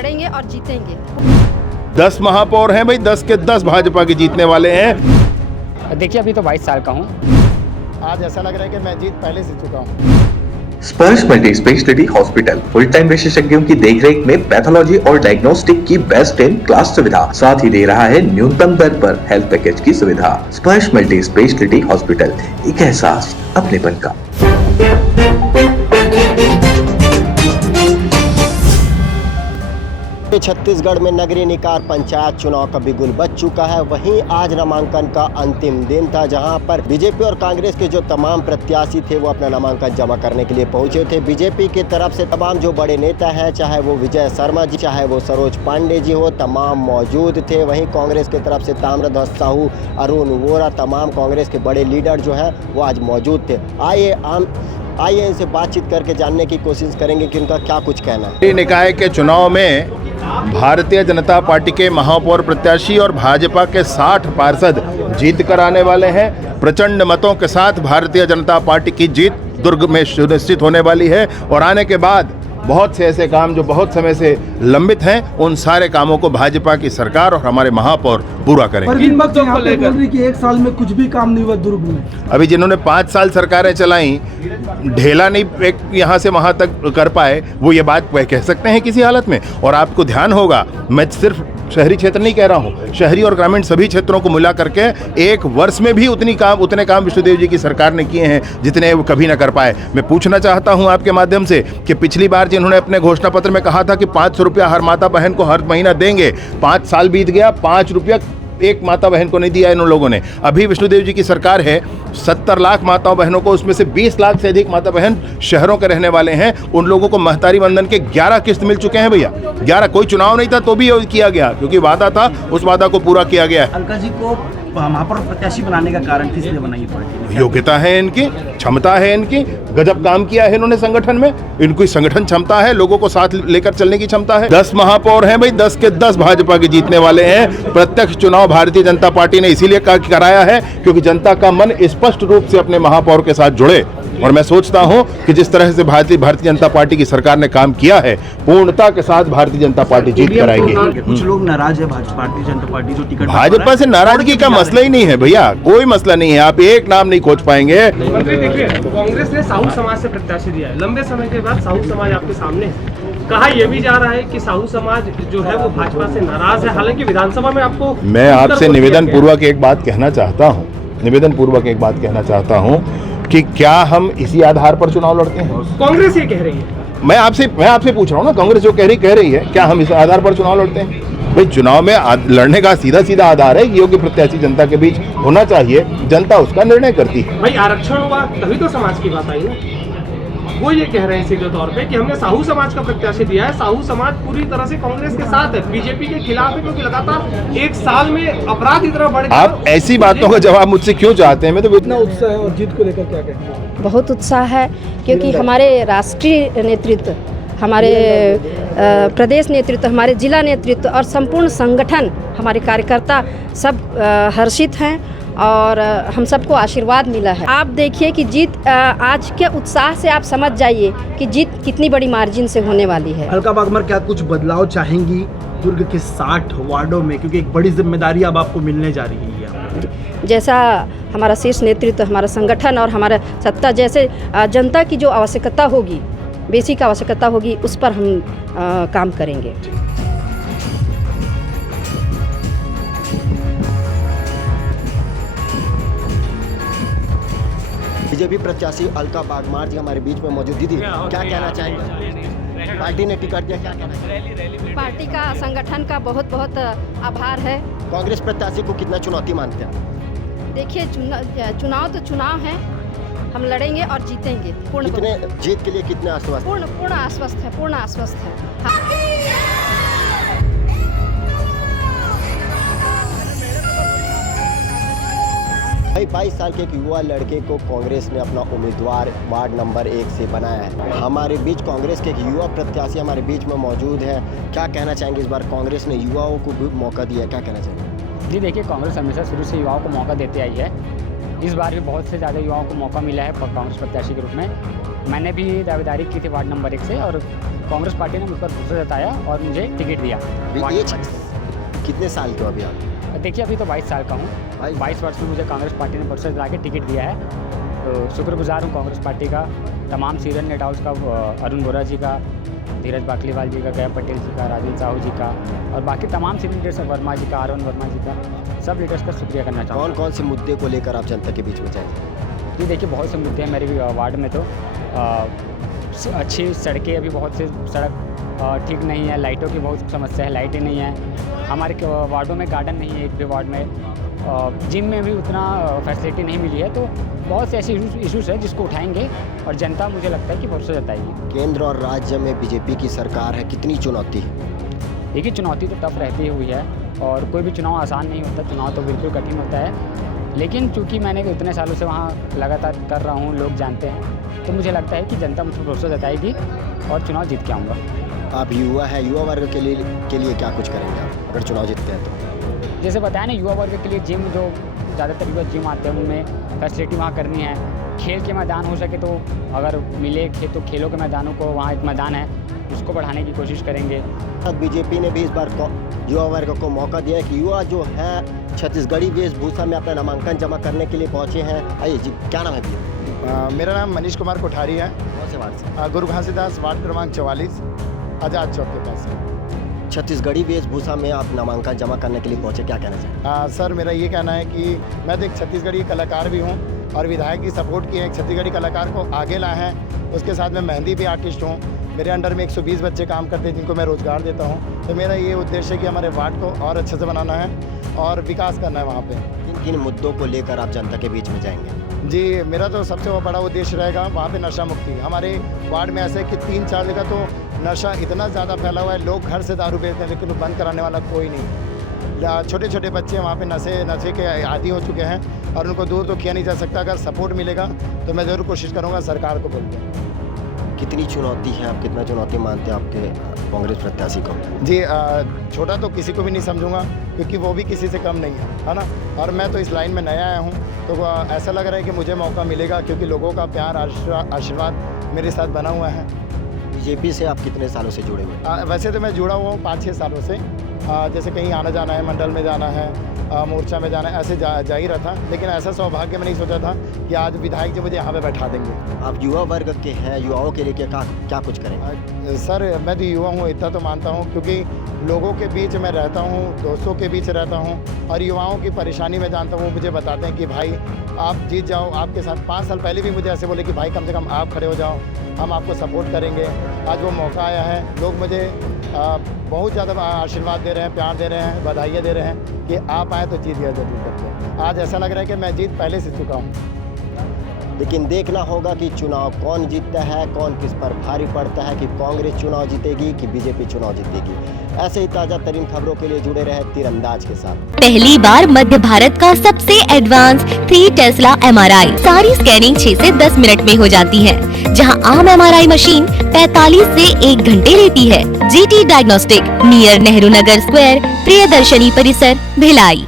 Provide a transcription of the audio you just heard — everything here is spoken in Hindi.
लड़ेंगे और जीतेंगे। 10 महापौर हैं भाई, 10 के 10 भाजपा के जीतने वाले हैं। देखिए अभी तो 22 साल का हूँ। आज ऐसा लग रहा है कि मैं जीत पहले से चुका हूँ। स्पर्श multi speciality hospital full time विशेषज्ञों की देखरेख में पैथोलॉजी और डायग्नोस्टिक की बेस्ट इन क्लास सुविधा, साथ ही दे रहा है न्यूनतम दर पर हेल्थ पैकेज की सुविधा। स्पर्श मल्टी स्पेशलिटी हॉस्पिटल, एक एहसास अपनेपन का। छत्तीसगढ़ में नगरीय निकाय पंचायत चुनाव का बिगुल बज चुका है। वहीं आज नामांकन का अंतिम दिन था, जहां पर बीजेपी और कांग्रेस के जो तमाम प्रत्याशी थे वो अपना नामांकन जमा करने के लिए पहुंचे थे। बीजेपी की तरफ से तमाम जो बड़े नेता हैं, चाहे वो विजय शर्मा जी, चाहे वो सरोज पांडे जी हो, तमाम मौजूद थे। वहीं कांग्रेस की तरफ से ताम्रध्वज साहू, अरुण वोरा, तमाम कांग्रेस के बड़े लीडर जो है वो आज मौजूद थे। आइए इनसे बातचीत करके जानने की कोशिश करेंगे कि उनका क्या कुछ कहना है। निकाय के चुनाव में भारतीय जनता पार्टी के महापौर प्रत्याशी और भाजपा के 60 पार्षद जीत कर आने वाले हैं। प्रचंड मतों के साथ भारतीय जनता पार्टी की जीत दुर्ग में सुनिश्चित होने वाली है और आने के बाद बहुत से ऐसे काम जो बहुत समय से लंबित हैं, उन सारे कामों को भाजपा की सरकार और हमारे महापौर पूरा करेंगे। कि एक साल में कुछ भी काम नहीं हुआ दुर्ग में। अभी जिन्होंने 5 साल सरकारें चलाई, ढेला नहीं एक यहाँ से वहाँ तक कर पाए, वो ये बात कह सकते हैं किसी हालत में। और आपको ध्यान होगा, मैं सिर्फ शहरी क्षेत्र नहीं कह रहा हूँ, शहरी और ग्रामीण सभी क्षेत्रों को मिला करके एक वर्ष में भी उतने काम विष्णुदेव जी की सरकार ने किए हैं जितने वो कभी ना कर पाए। मैं पूछना चाहता हूँ आपके माध्यम से कि पिछली बार जिन्होंने अपने घोषणा पत्र में कहा था कि 500 रुपया हर माता बहन को हर महीना देंगे, 5 साल बीत गया, 5 रुपया एक माता बहन को नहीं दिया इन लोगों ने। अभी विष्णुदेव जी की सरकार है, 70 लाख माताओं बहनों को, उसमें से 20 लाख से अधिक माता बहन शहरों के रहने वाले हैं, उन लोगों को महतारी वंदन के 11 किस्त मिल चुके हैं भैया। 11, कोई चुनाव नहीं था तो भी किया गया, क्योंकि वादा था, उस वादा को पूरा किया गया है। अलका जी को महापौर प्रत्याशी बनाने का कारण किस लिए बनाई पार्टी? योग्यता है इनकी, क्षमता है इनकी, गजब काम किया है इन्होंने संगठन में, इनकी संगठन क्षमता है, लोगों को साथ लेकर चलने की क्षमता है। 10 महापौर हैं भाई, 10 के 10 भाजपा के जीतने वाले हैं। प्रत्यक्ष चुनाव भारतीय जनता पार्टी ने इसीलिए कराया है क्योंकि जनता का मन स्पष्ट रूप से अपने महापौर के साथ जुड़े। और मैं सोचता हूं कि जिस तरह से भारतीय जनता पार्टी की सरकार ने काम किया है, पूर्णता के साथ भारतीय जनता पार्टी जीत कर आएगी। कुछ लोग नाराज है भारतीय जनता पार्टी जो टिकट भाजपा से नाराजगी का मसला ही नहीं है भैया, कोई मसला नहीं है, आप एक नाम नहीं खोज पाएंगे। देखिए, कांग्रेस ने साहू समाज से प्रत्याशी दिया है, लंबे समय के बाद साहू समाज आपके सामने है। कहा यह भी जा रहा है कि साहू समाज जो है वो भाजपा से नाराज है, हालांकि विधानसभा में आपको मैं आपसे निवेदन पूर्वक एक बात कहना चाहता हूं कि क्या हम इसी आधार पर चुनाव लड़ते हैं? कांग्रेस ये कह रही है। मैं आपसे पूछ रहा हूं ना, कांग्रेस जो कह रही है, क्या हम इस आधार पर चुनाव लड़ते हैं? भाई चुनाव में लड़ने का सीधा आधार है, योग्य प्रत्याशी जनता के बीच होना चाहिए, जनता उसका निर्णय करती है। भाई आरक्षण हुआ तभी तो समाज की बात आई ना। वो ये कह रहे हैं सीधे तौर पे कि हमने साहू समाज का प्रत्याशी दिया है, साहू समाज पूरी तरह से कांग्रेस के साथ है, बीजेपी के खिलाफ है, क्योंकि लगातार एक साल में अपराध इतना बढ़ गया। आप ऐसी बातों का जवाब मुझजसे क्यों चाहते हैं? मैं तो इतना उत्साह है और जीत को लेकर क्या कहते हैं? बहुत उत्साह है, क्योंकि हमारे राष्ट्रीय नेतृत्व, हमारे प्रदेश नेतृत्व, हमारे जिला नेतृत्व और संपूर्ण संगठन, हमारे कार्यकर्ता सब हर्षित हैं और हम सबको आशीर्वाद मिला है। आप देखिए कि जीत आज के उत्साह से आप समझ जाइए कि जीत कितनी बड़ी मार्जिन से होने वाली है। अलका बागमर क्या कुछ बदलाव चाहेंगी दुर्ग के 60 वार्डों में, क्योंकि एक बड़ी जिम्मेदारी अब आपको मिलने जा रही है? जैसा हमारा शीर्ष नेतृत्व, हमारा संगठन और हमारा सत्ता, जैसे जनता की जो आवश्यकता होगी, बेसिक आवश्यकता होगी, उस पर हम काम करेंगे। बीजेपी प्रत्याशी अलका बागमार जी हमारे बीच में मौजूद। दीदी, क्या कहना चाहेंगे? पार्टी ने टिकट दिया, क्या कहना चाहेंगे? पार्टी का, संगठन का बहुत बहुत आभार है। कांग्रेस प्रत्याशी को कितना चुनौती मानते हैं? देखिए, चुनाव तो चुनाव है, हम लड़ेंगे और जीतेंगे। कितने जीत के लिए कितने आश्वस्त? पूर्ण आश्वस्त है। भाई 22 साल के एक युवा लड़के को कांग्रेस ने अपना उम्मीदवार वार्ड नंबर 1 से बनाया है। हमारे बीच कांग्रेस के एक युवा प्रत्याशी हमारे बीच में मौजूद है। क्या कहना चाहेंगे? इस बार कांग्रेस ने युवाओं को भी मौका दिया, क्या कहना चाहेंगे? जी देखिए, कांग्रेस हमेशा शुरू से युवाओं को मौका देते आई है। इस बार भी बहुत से ज़्यादा युवाओं को मौका मिला है कांग्रेस प्रत्याशी के रूप में। मैंने भी दावेदारी की थी वार्ड नंबर 1 से और कांग्रेस पार्टी ने मुझ पर भरोसा जताया और मुझे टिकट दिया। एज कितने साल के हो अभी आप? देखिए अभी तो 22 साल का हूँ। 22 वर्ष में मुझे कांग्रेस पार्टी ने भरोसा जता के टिकट दिया है, तो शुक्रगुजार हूँ कांग्रेस पार्टी का, तमाम सीनियर नेता हाउस का, अरुण बोरा जी का, धीरज बाकलीवाल जी का, गया पटेल जी का, राजेंद्र साहू जी का और बाकी तमाम सीनियर लीडर्स, वर्मा जी का, आर.एन. वर्मा जी का, सब लीडर्स का शुक्रिया करना चाहूँगा। कौन कौन से मुद्दे को लेकर आप जनता के बीच में जाएंगे? जी देखिए बहुत से मुद्दे हैं मेरे वार्ड में, तो अच्छी सड़कें, अभी बहुत से सड़क ठीक नहीं है, लाइटों की बहुत समस्या है, लाइटें नहीं हैं, हमारे वार्डों में गार्डन नहीं है, एक भी वार्ड में जिम में भी उतना फैसिलिटी नहीं मिली है, तो बहुत से ऐसे इशूज़ है जिसको उठाएंगे और जनता मुझे लगता है कि भरोसा जताएगी। केंद्र और राज्य में बीजेपी की सरकार है, कितनी चुनौती है? देखिए चुनौती तो टफ रहती हुई है और कोई भी चुनाव आसान नहीं होता, चुनाव तो बिल्कुल कठिन होता है, लेकिन चूंकि मैंने इतने सालों से वहाँ लगातार कर रहा हूँ, लोग जानते हैं, तो मुझे लगता है कि जनता मुझ पर भरोसा जताएगी और चुनाव जीत के आऊँगा। आप युवा है, युवा वर्ग के लिए क्या कुछ करेंगे आप अगर चुनाव जीतते हैं तो? जैसे बताया ना, युवा वर्ग के लिए जिम, जो ज़्यादातर युवा जिम आते हैं, उनमें फैसिलिटी वहाँ करनी है, खेल के मैदान हो सके तो अगर मिले तो खेलों के मैदानों को, वहाँ एक मैदान है उसको बढ़ाने की कोशिश करेंगे। बीजेपी ने भी इस बार युवा वर्ग को मौका दिया है कि युवा जो है छत्तीसगढ़ी वेशभूषा में अपना नामांकन जमा करने के लिए पहुँचे हैं। आइए जी, क्या नाम है भैया? मेरा नाम मनीष कुमार कोठारी है। कौन से वार्ड से? गुरु घासीदास, वार्ड क्रमांक 44, आज़ाद चौक के पास। छत्तीसगढ़ी वेशभूषा में आप नामांकन जमा करने के लिए पहुँचे, क्या कहना चाहिए? सर मेरा ये कहना है कि मैं तो एक छत्तीसगढ़ी कलाकार भी हूँ और विधायक की सपोर्ट किए, एक छत्तीसगढ़ी कलाकार को आगे लाए हैं। उसके साथ मैं मेहंदी भी आर्टिस्ट हूँ। मेरे अंडर में 120 बच्चे काम करते हैं जिनको मैं रोज़गार देता हूँ। तो मेरा ये उद्देश्य है कि हमारे वार्ड को और अच्छे से बनाना है और विकास करना है वहाँ पे। किन किन मुद्दों को लेकर आप जनता के बीच में जाएंगे? जी मेरा तो सबसे बड़ा उद्देश्य रहेगा वहाँ पे नशा मुक्ति। हमारे वार्ड में ऐसे कि 3-4 जगह तो नशा इतना ज़्यादा फैला हुआ है, लोग घर से दारू बेचते हैं लेकिन बंद कराने वाला कोई नहीं। छोटे छोटे बच्चे वहाँ पे नशे के आदी हो चुके हैं और उनको दूर तो किया नहीं जा सकता। अगर सपोर्ट मिलेगा तो मैं ज़रूर कोशिश करूँगा सरकार को बोलकर। कितनी चुनौती है, आप कितना चुनौती मानते हैं आपके कांग्रेस प्रत्याशी को? जी छोटा तो किसी को भी नहीं समझूंगा क्योंकि वो भी किसी से कम नहीं है ना। और मैं तो इस लाइन में नया आया हूँ, तो ऐसा लग रहा है कि मुझे मौका मिलेगा क्योंकि लोगों का प्यार, आशीर्वाद मेरे साथ बना हुआ है। बीजेपी से आप कितने सालों से जुड़े हुए? वैसे तो मैं जुड़ा हुआ हूँ 5-6 सालों से। जैसे कहीं आना जाना है, मंडल में जाना है, मोर्चा में जाना है, ऐसे जा ही रहा था, लेकिन ऐसा सौभाग्य में नहीं सोचा था कि आज विधायक जी मुझे यहाँ पे बैठा देंगे। आप युवा वर्ग के हैं, युवाओं के लिए क्या कुछ करेंगे? सर मैं तो युवा हूँ, इतना तो मानता हूँ क्योंकि लोगों के बीच में रहता हूँ, दोस्तों के बीच रहता हूँ और युवाओं की परेशानी में जानता हूँ। मुझे बताते हैं कि भाई आप जीत जाओ, आपके साथ 5 साल पहले भी मुझे ऐसे बोले कि भाई कम से कम आप खड़े हो जाओ, हम आपको सपोर्ट करेंगे। आज वो मौका आया है, लोग मुझे बहुत ज़्यादा आशीर्वाद दे रहे हैं, प्यार दे रहे हैं, बधाइयाँ दे रहे हैं कि आप आए तो जीत गया जरूर करके। आज ऐसा लग रहा है कि मैं जीत पहले से चुका हूँ। लेकिन देखना होगा कि चुनाव कौन जीतता है, कौन किस पर भारी पड़ता है, कि कांग्रेस चुनाव जीतेगी कि बीजेपी चुनाव जीतेगी। ऐसे ही ताज़ा तरीन खबरों के लिए जुड़े रहे तीरंदाज के साथ। पहली बार मध्य भारत का सबसे एडवांस 3 टेस्ला MRI, सारी स्कैनिंग 6 से 10 मिनट में हो जाती है, जहां आम MRI मशीन 45 से 1 घंटे लेती है। GT diagnostic, near Nehru Nagar square, Priyadarshini परिसर, भिलाई।